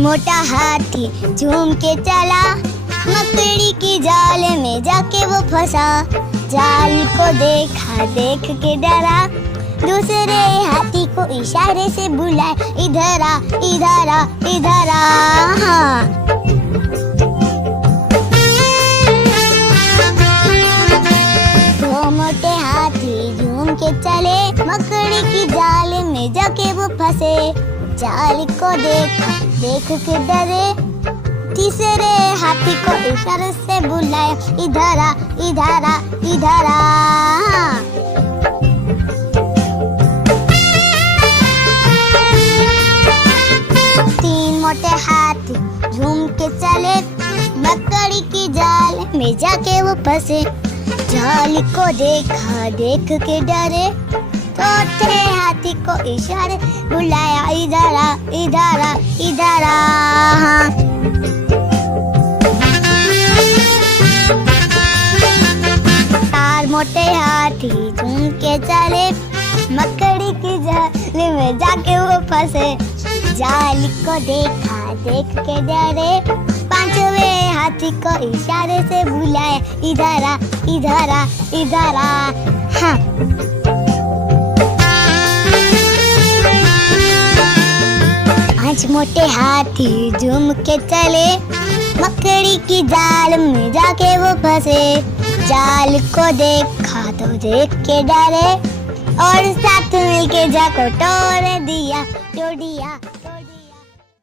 मोटा हाथी झूम के चला, मकड़ी की जाल में जाके वो फंसा। जाल को देखा, देख के डरा, दूसरे हाथी को इशारे से बुलाए, इधर आ, इधर आ, इधर आ। हाँ। दो मोटे हाथी झूम के चले, मकड़ी की जाल में जाके वो फंसे। जाल को देखा, देख के डरे, तीसरे हाथी को इशारे से बुलाया, इधर आ, इधर आ, इधर आ। तीन मोटे हाथी झूम के चले, मकड़ी की जाल में जाके वो फंसे। जाल को देखा, देख के डरे, चौथे हाथी को इशारे बुलाया, इधर आ, इधर आ, इधर आ। चार मोटे हाथी झूम के चले, मकड़ी की जाल में जाके वो फंसे। जाल को देखा, देख के डरे, पांचवें हाथी को इशारे से बुलाया, इधर आ, इधर आ, इधर आ। हाँ। पांच मोटे हाथी झूम के चले, मकड़ी की जाल में जाके वो फंसे। जाल को देखा तो देख के डरे, और साथ मिलके जाको तोड़ दिया,